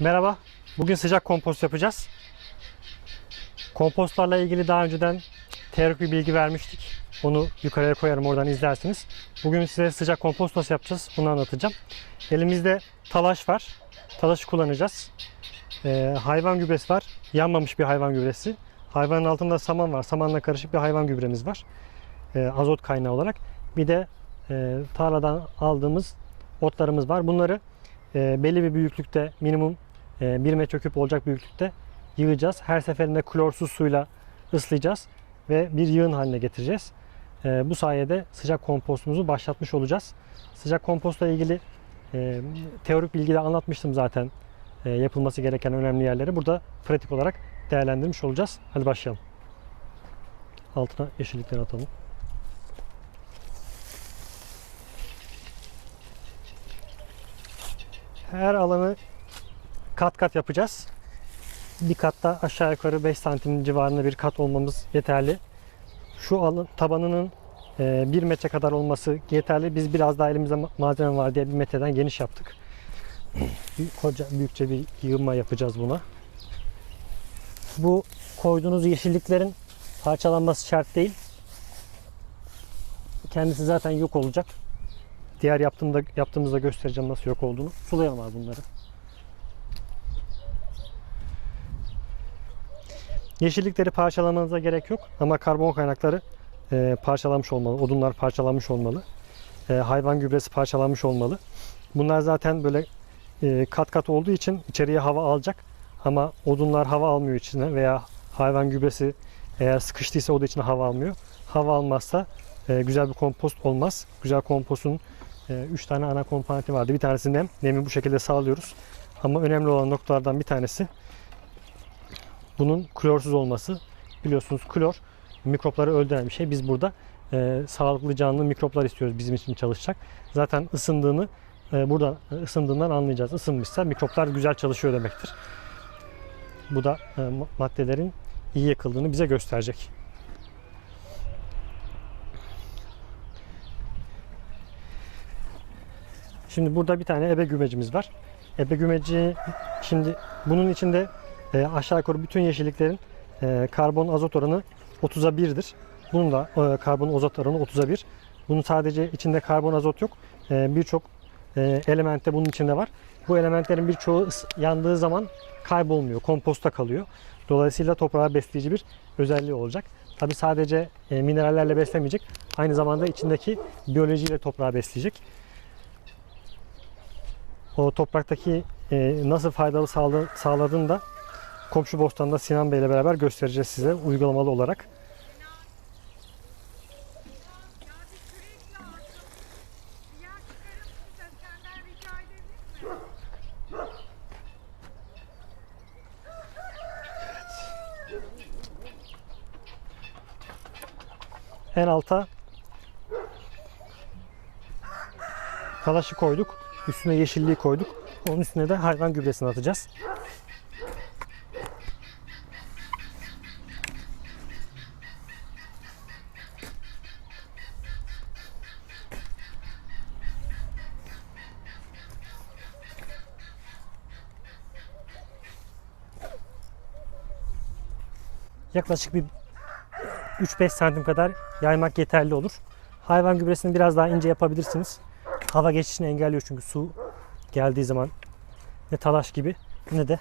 Merhaba. Bugün sıcak kompost yapacağız. Kompostlarla ilgili daha önceden teorik bir bilgi vermiştik. Onu yukarıya koyarım oradan izlersiniz. Bugün size sıcak kompost nasıl yapacağız onu anlatacağım. Elimizde talaş var. Talaşı kullanacağız. Ee, hayvan gübresi var. Yanmamış bir hayvan gübresi. Hayvanın altında saman var. Samanla karışık bir hayvan gübremiz var. Ee, azot kaynağı olarak. Bir de e, tarladan aldığımız otlarımız var. Bunları e, belli bir büyüklükte minimum 1 metreküp olacak büyüklükte yığacağız. Her seferinde klorsuz suyla ıslayacağız ve bir yığın haline getireceğiz. E, bu sayede sıcak kompostumuzu başlatmış olacağız. Sıcak kompostla ilgili e, teorik bilgiyi anlatmıştım zaten e, yapılması gereken önemli yerleri. Burada pratik olarak değerlendirmiş olacağız. Hadi başlayalım. Altına yeşillikleri atalım. Her alanı kat kat yapacağız. Bir katta aşağı yukarı 5 santim civarında bir kat olmamız yeterli. Şu alan tabanının 1 metre kadar olması yeterli. Biz biraz daha elimizde ma- malzeme var diye bir metreden geniş yaptık. Koca büyükçe bir yığma yapacağız buna. Bu koyduğunuz yeşilliklerin parçalanması şart değil. Kendisi zaten yok olacak. Diğer yaptığımda yaptığımızda göstereceğim nasıl yok olduğunu. Sulayalım abi bunları. Yeşillikleri parçalamanıza gerek yok ama karbon kaynakları e, parçalanmış olmalı. Odunlar parçalanmış olmalı. E, hayvan gübresi parçalanmış olmalı. Bunlar zaten böyle e, kat kat olduğu için içeriye hava alacak. Ama odunlar hava almıyor içine veya hayvan gübresi eğer sıkıştıysa o da içine hava almıyor. Hava almazsa e, güzel bir kompost olmaz. Güzel kompostun 3 tane ana komponenti vardı. Bir tanesi nem. Nemi bu şekilde sağlıyoruz. Ama önemli olan noktalardan bir tanesi bunun klorsuz olması. Biliyorsunuz klor mikropları öldüren bir şey. Biz burada e, sağlıklı canlı mikroplar istiyoruz bizim için çalışacak. Zaten ısındığını e, burada ısındığından anlayacağız. Isınmışsa mikroplar güzel çalışıyor demektir. Bu da e, ma- maddelerin iyi yakıldığını bize gösterecek. Şimdi burada bir tane ebe gümecimiz var. Ebe gümeci şimdi bunun içinde e, aşağı yukarı bütün yeşilliklerin e, karbon azot oranı 30'a 1'dir. Bunun da e, karbon azot oranı 30'a 1. Bunun sadece içinde karbon azot yok. E, Birçok e, element de bunun içinde var. Bu elementlerin birçoğu yandığı zaman kaybolmuyor. Komposta kalıyor. Dolayısıyla toprağa besleyici bir özelliği olacak. Tabi sadece e, minerallerle beslemeyecek. Aynı zamanda içindeki biyolojiyle toprağı besleyecek o topraktaki e, nasıl faydalı sağla- sağladığını da komşu bostanda Sinan Bey ile beraber göstereceğiz size uygulamalı olarak. En alta talaşı koyduk. Üstüne yeşilliği koyduk. Onun üstüne de hayvan gübresini atacağız. Yaklaşık bir 3-5 santim kadar yaymak yeterli olur. Hayvan gübresini biraz daha ince yapabilirsiniz. Hava geçişini engelliyor çünkü su geldiği zaman ne talaş gibi ne de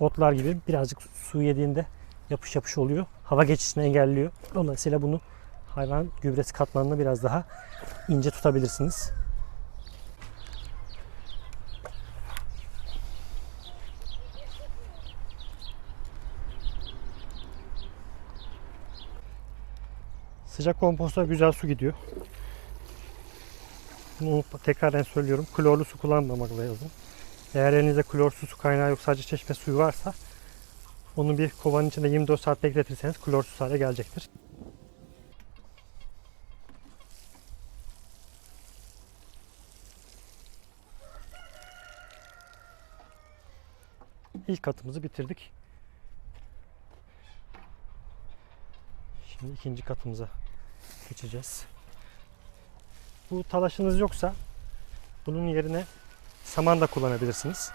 otlar gibi birazcık su yediğinde yapış yapış oluyor. Hava geçişini engelliyor. Dolayısıyla bunu hayvan gübresi katmanını biraz daha ince tutabilirsiniz. Sıcak komposta güzel su gidiyor. Bunu tekrardan söylüyorum. Klorlu su kullanmamak lazım. Eğer elinizde klorsuz su kaynağı yok sadece çeşme suyu varsa onu bir kovanın içinde 24 saat bekletirseniz klorsuz hale gelecektir. İlk katımızı bitirdik. Şimdi ikinci katımıza geçeceğiz. Bu talaşınız yoksa bunun yerine saman da kullanabilirsiniz.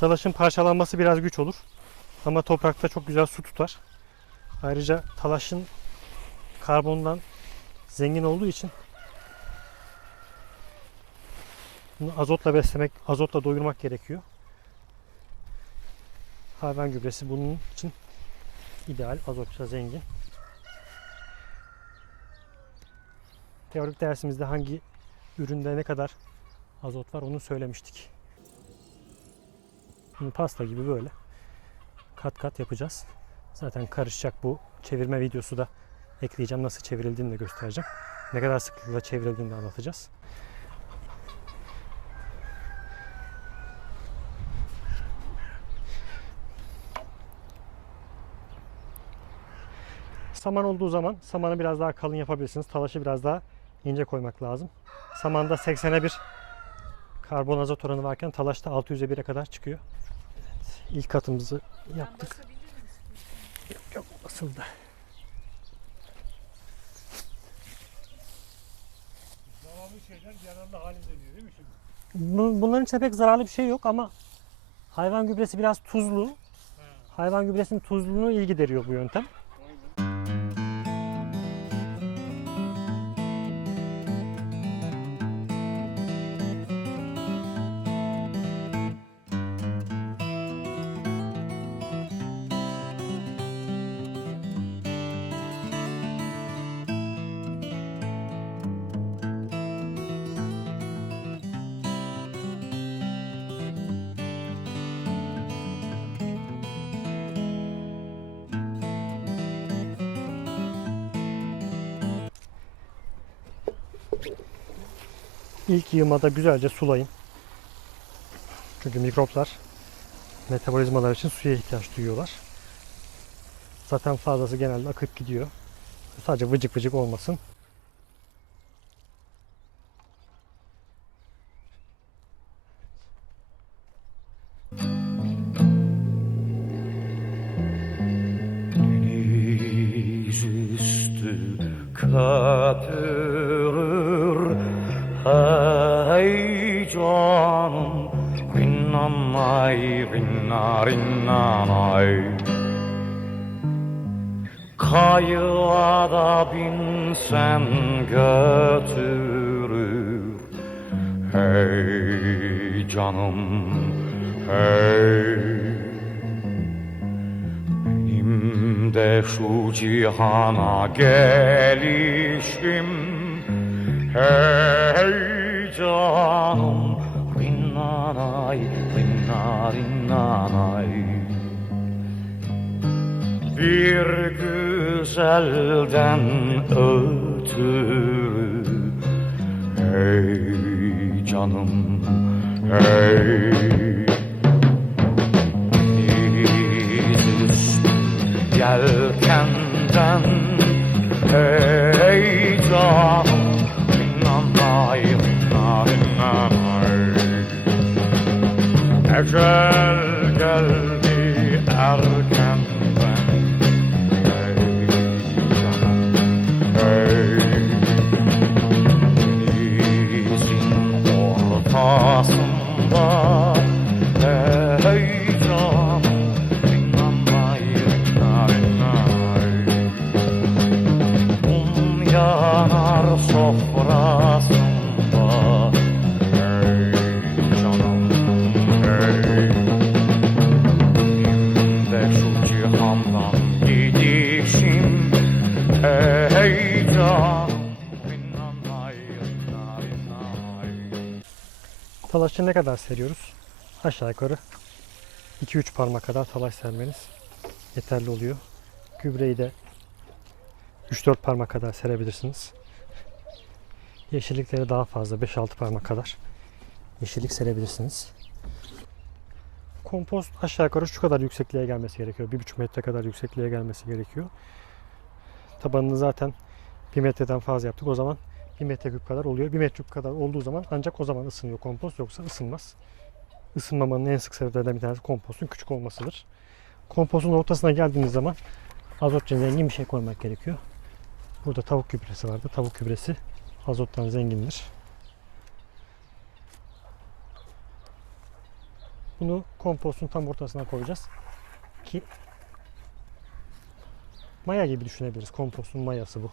Talaşın parçalanması biraz güç olur. Ama toprakta çok güzel su tutar. Ayrıca talaşın karbondan zengin olduğu için bunu azotla beslemek, azotla doyurmak gerekiyor. Hayvan gübresi bunun için ideal, azotla zengin. Teorik dersimizde hangi üründe ne kadar azot var onu söylemiştik. Bunu pasta gibi böyle kat kat yapacağız. Zaten karışacak bu çevirme videosu da ekleyeceğim. Nasıl çevrildiğini de göstereceğim. Ne kadar sıklıkla çevrildiğini de anlatacağız. Saman olduğu zaman samanı biraz daha kalın yapabilirsiniz. Talaşı biraz daha ince koymak lazım. Samanda 80'e 1 karbon azot oranı varken talaşta 600'e 1'e kadar çıkıyor. Evet, ilk katımızı yaptık. Yok yok basıldı. Zararlı şeyler yararlı hale geliyor değil mi şimdi? Bu- Bunların içinde pek zararlı bir şey yok ama hayvan gübresi biraz tuzlu. Hayvan gübresinin tuzluluğunu iyi gideriyor bu yöntem. İlk yığmada güzelce sulayın. Çünkü mikroplar metabolizmalar için suya ihtiyaç duyuyorlar. Zaten fazlası genelde akıp gidiyor. Sadece vıcık vıcık olmasın. Binsen götürür. Hey canım hey. Benim de şu cihana gelişim. Hey canım Rinnanay, rinna rinnanay Bir güzelden ötürü. Hey canım, hey. Üstü yelkenden Hey canım rinna, rinnanay Ecel geldi erkenden kadar seriyoruz? Aşağı yukarı 2-3 parmak kadar talaş sermeniz yeterli oluyor. Gübreyi de 3-4 parmak kadar serebilirsiniz. Yeşillikleri daha fazla 5-6 parmak kadar yeşillik serebilirsiniz. Kompost aşağı yukarı şu kadar yüksekliğe gelmesi gerekiyor. 1,5 metre kadar yüksekliğe gelmesi gerekiyor. Tabanını zaten 1 metreden fazla yaptık. O zaman 1 metreküp kadar oluyor. 1 metreküp kadar olduğu zaman ancak o zaman ısınıyor kompost yoksa ısınmaz. Isınmamanın en sık sebeplerinden bir tanesi kompostun küçük olmasıdır. Kompostun ortasına geldiğiniz zaman azotça zengin bir şey koymak gerekiyor. Burada tavuk gübresi vardı. Tavuk gübresi azottan zengindir. Bunu kompostun tam ortasına koyacağız. Ki maya gibi düşünebiliriz. Kompostun mayası bu.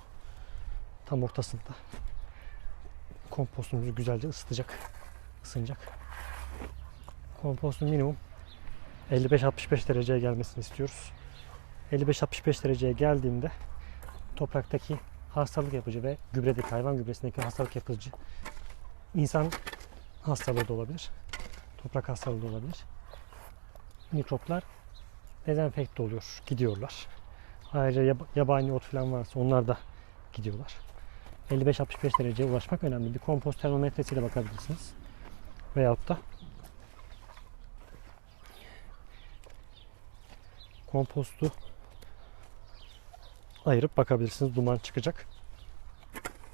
Tam ortasında. Kompostumuzu güzelce ısıtacak. ısınacak. Kompostun minimum 55-65 dereceye gelmesini istiyoruz. 55-65 dereceye geldiğinde topraktaki hastalık yapıcı ve gübredeki hayvan gübresindeki hastalık yapıcı insan hastalığı da olabilir. Toprak hastalığı da olabilir. Mikroplar dezenfekte oluyor, gidiyorlar. Ayrıca yab- yabani ot falan varsa onlar da gidiyorlar. 55-65 dereceye ulaşmak önemli. Bir kompost termometresiyle bakabilirsiniz. Veyahut da kompostu ayırıp bakabilirsiniz. Duman çıkacak.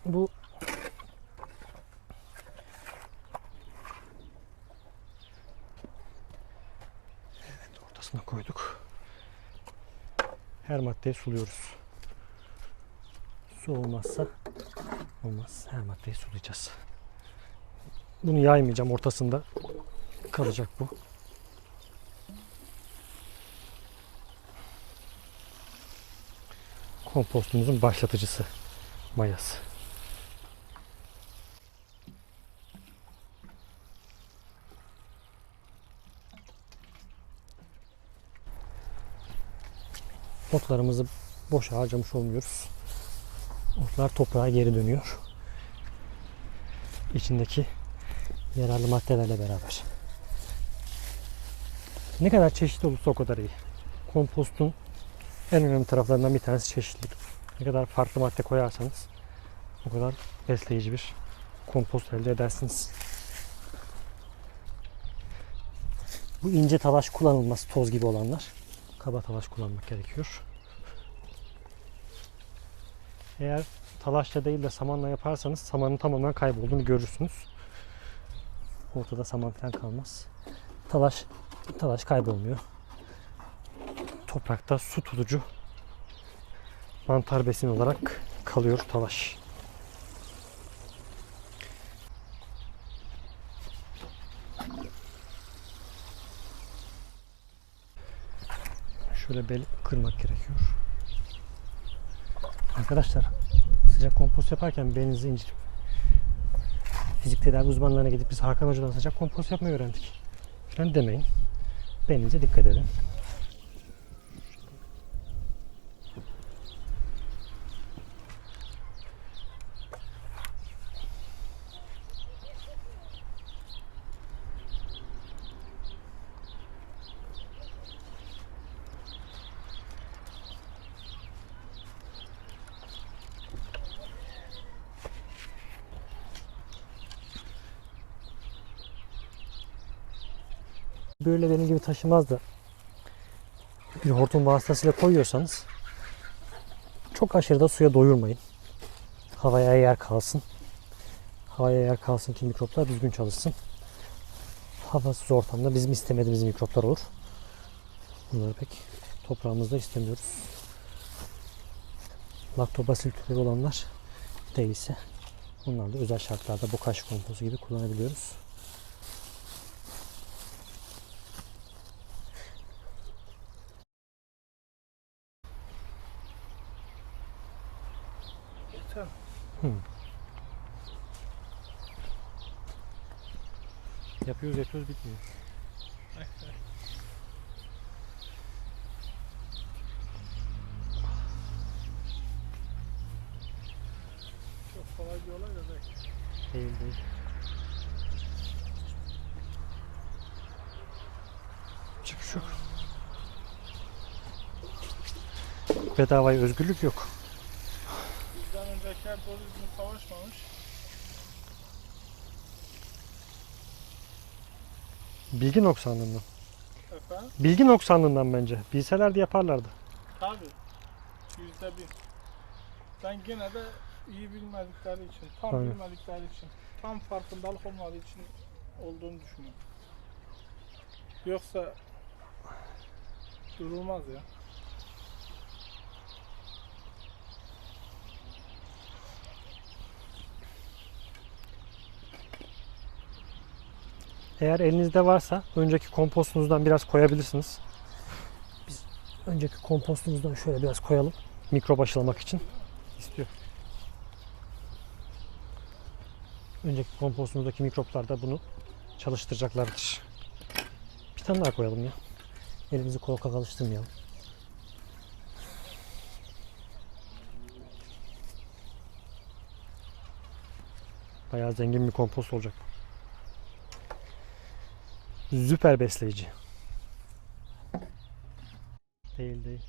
Bu Evet, ortasına koyduk. Her maddeyi suluyoruz. Su olmazsa olmaz. Her maddeyi sulayacağız. Bunu yaymayacağım. Ortasında kalacak bu. Kompostumuzun başlatıcısı mayası. Otlarımızı boş harcamış olmuyoruz. Otlar toprağa geri dönüyor. İçindeki yararlı maddelerle beraber. Ne kadar çeşitli olursa o kadar iyi. Kompostun en önemli taraflarından bir tanesi çeşitlilik. Ne kadar farklı madde koyarsanız o kadar besleyici bir kompost elde edersiniz. Bu ince talaş kullanılmaz toz gibi olanlar. Kaba talaş kullanmak gerekiyor. Eğer talaşla değil de samanla yaparsanız samanın tamamen kaybolduğunu görürsünüz. Ortada saman falan kalmaz. Talaş talaş kaybolmuyor. Toprakta su tutucu mantar besin olarak kalıyor talaş. Şöyle bel kırmak gerekiyor. Arkadaşlar sıcak kompost yaparken belinizi incirip fizik tedavi uzmanlarına gidip biz Hakan Hoca'dan sıcak kompost yapmayı öğrendik. Falan demeyin. Belinize dikkat edin. Böyle benim gibi taşımaz da bir hortum vasıtasıyla koyuyorsanız çok aşırı da suya doyurmayın. Havaya yer kalsın. Havaya yer kalsın ki mikroplar düzgün çalışsın. Havasız ortamda bizim istemediğimiz mikroplar olur. Bunları pek toprağımızda istemiyoruz. Laktobasil türleri olanlar değilse bunlar da özel şartlarda bokaş kompostu gibi kullanabiliyoruz. Yapıyoruz yapıyoruz bitmiyor. Çok kolay bir olay da belki. Değil değil. Çık şu. Bedavaya özgürlük yok. Bizden öncekiler doğru düzgün savaşmamış. Bilgi noksanlığından. Efendim? Bilgi noksanlığından bence. Bilselerdi yaparlardı. Tabi. Yüzde bir. Ben gene de iyi bilmedikleri için, tam Aynen. bilmedikleri için, tam farkındalık olmadığı için olduğunu düşünüyorum. Yoksa durulmaz ya. Eğer elinizde varsa önceki kompostunuzdan biraz koyabilirsiniz. Biz önceki kompostumuzdan şöyle biraz koyalım. Mikrop aşılamak için istiyor. Önceki kompostumuzdaki mikroplar da bunu çalıştıracaklardır. Bir tane daha koyalım ya. Elimizi korkak alıştırmayalım. Bayağı zengin bir kompost olacak. Süper besleyici. Değil değil.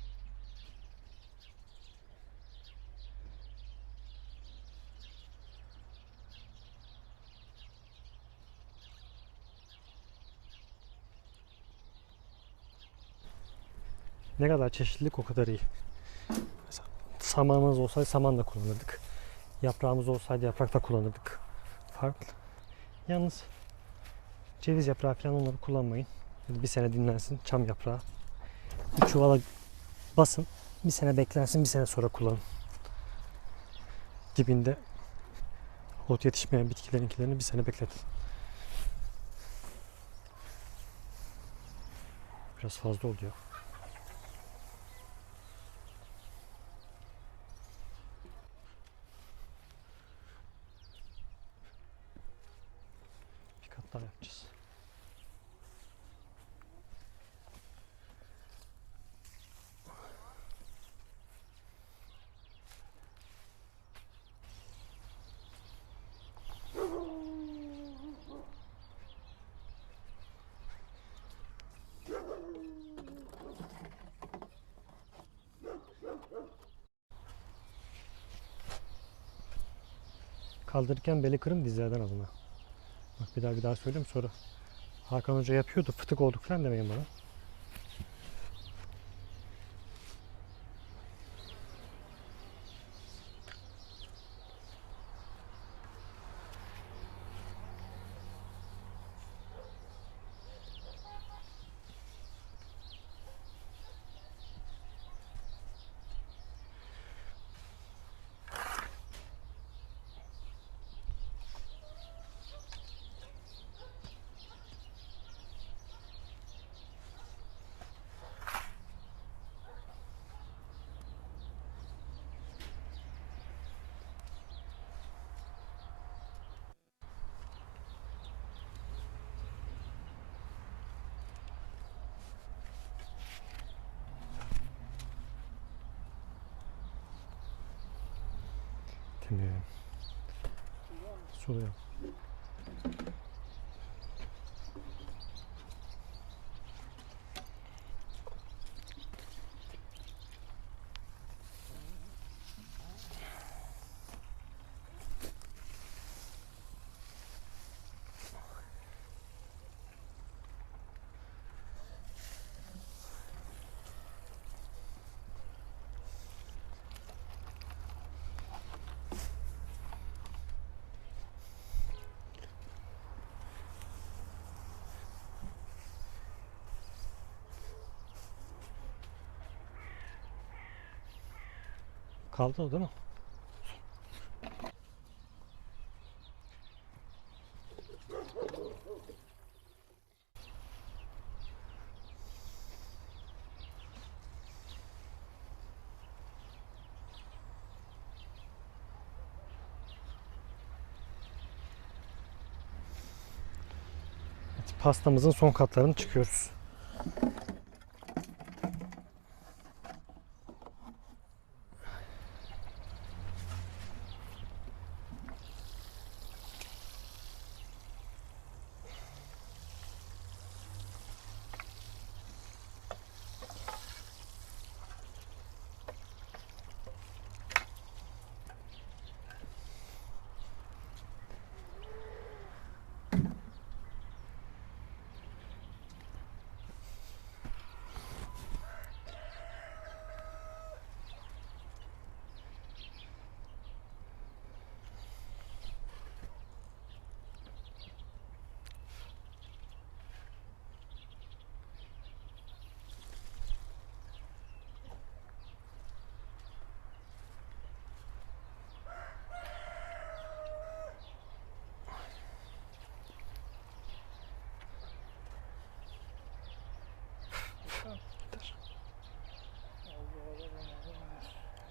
Ne kadar çeşitlilik o kadar iyi. Mesela samanımız olsaydı saman da kullanırdık. Yaprağımız olsaydı yaprak da kullanırdık. Farklı. Yalnız ceviz yaprağı falan onları kullanmayın. Bir sene dinlensin çam yaprağı. Bir çuvala basın. Bir sene beklensin bir sene sonra kullanın. Dibinde ot yetişmeyen bitkilerinkilerini bir sene bekletin. Biraz fazla oluyor. Bir kat daha yapacağız. Kaldırırken beli kırın dizlerden alın. Bak bir daha bir daha söyleyeyim sonra. Hakan Hoca yapıyordu fıtık olduk falan demeyin bana. Tamam. Suluyorum. Kaldı o değil mi? Pastamızın son katlarını çıkıyoruz.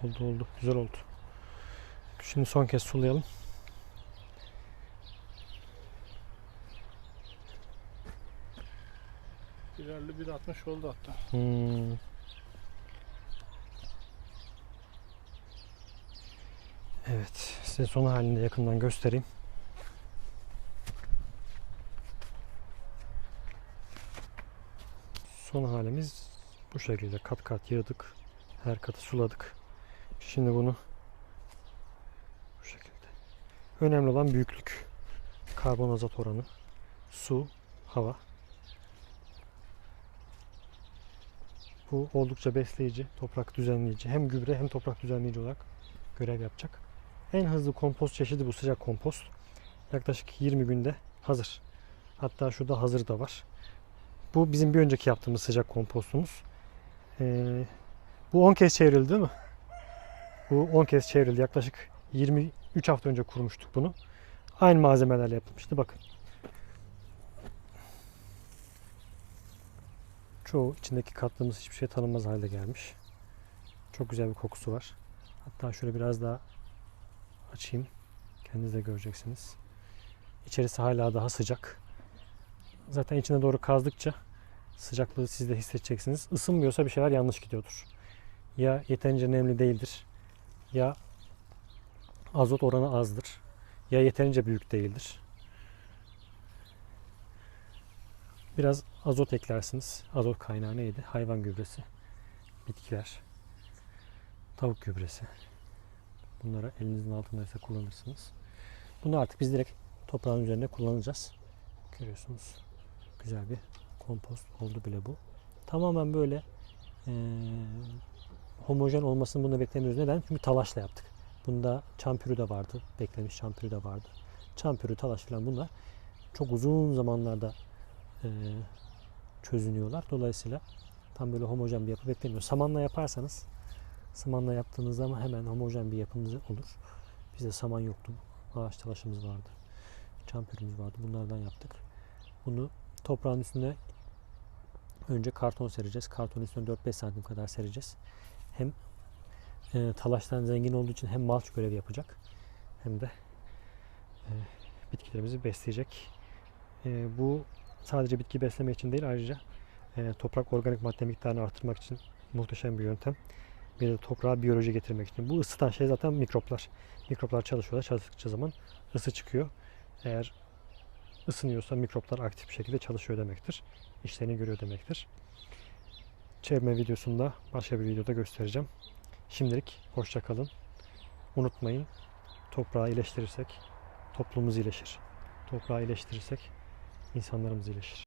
Oldu oldu. Güzel oldu. Şimdi son kez sulayalım. Bir 50 bir 60 oldu hatta. Hmm. Evet, size son halini de yakından göstereyim. Son halimiz bu şekilde kat kat yığdık. Her katı suladık. Şimdi bunu bu şekilde. Önemli olan büyüklük. Karbonazot oranı, su, hava. Bu oldukça besleyici, toprak düzenleyici. Hem gübre hem toprak düzenleyici olarak görev yapacak. En hızlı kompost çeşidi bu sıcak kompost. Yaklaşık 20 günde hazır. Hatta şurada hazır da var. Bu bizim bir önceki yaptığımız sıcak kompostumuz. Ee, bu 10 kez çevrildi değil mi? Bu 10 kez çevrildi. Yaklaşık 23 hafta önce kurmuştuk bunu. Aynı malzemelerle yapılmıştı. Bakın. Çoğu içindeki kattığımız hiçbir şey tanınmaz hale gelmiş. Çok güzel bir kokusu var. Hatta şöyle biraz daha açayım. Kendiniz de göreceksiniz. İçerisi hala daha sıcak. Zaten içine doğru kazdıkça sıcaklığı siz de hissedeceksiniz. Isınmıyorsa bir şeyler yanlış gidiyordur. Ya yeterince nemli değildir. Ya azot oranı azdır. Ya yeterince büyük değildir. Biraz azot eklersiniz. Azot kaynağı neydi? Hayvan gübresi, bitkiler, tavuk gübresi. Bunları elinizin altındaysa kullanırsınız. Bunu artık biz direkt toprağın üzerinde kullanacağız. Görüyorsunuz. Güzel bir kompost oldu bile bu. Tamamen böyle eee, homojen olmasını bunu beklemiyoruz. Neden? Çünkü talaşla yaptık. Bunda çampürü de vardı. Beklemiş çampürü de vardı. Çampürü, talaş falan bunlar çok uzun zamanlarda eee, çözünüyorlar. Dolayısıyla tam böyle homojen bir yapı beklemiyor. Samanla yaparsanız samanla yaptığınız zaman hemen homojen bir yapımız olur. Bizde saman yoktu. Ağaç talaşımız vardı. Çampürümüz vardı. Bunlardan yaptık. Bunu toprağın üstüne önce karton sereceğiz. Kartonun üstüne 4-5 santim kadar sereceğiz. Hem e, talaştan zengin olduğu için hem malç görevi yapacak hem de e, bitkilerimizi besleyecek. E, bu sadece bitki besleme için değil ayrıca e, toprak organik madde miktarını artırmak için muhteşem bir yöntem. Bir de toprağa biyoloji getirmek için. Bu ısıtan şey zaten mikroplar. Mikroplar çalışıyorlar. Çalıştıkça zaman ısı çıkıyor. Eğer ısınıyorsa mikroplar aktif bir şekilde çalışıyor demektir. İşlerini görüyor demektir. Çevirme videosunda başka bir videoda göstereceğim. Şimdilik hoşça kalın. Unutmayın toprağı iyileştirirsek toplumumuz iyileşir. Toprağı iyileştirirsek insanlarımız iyileşir.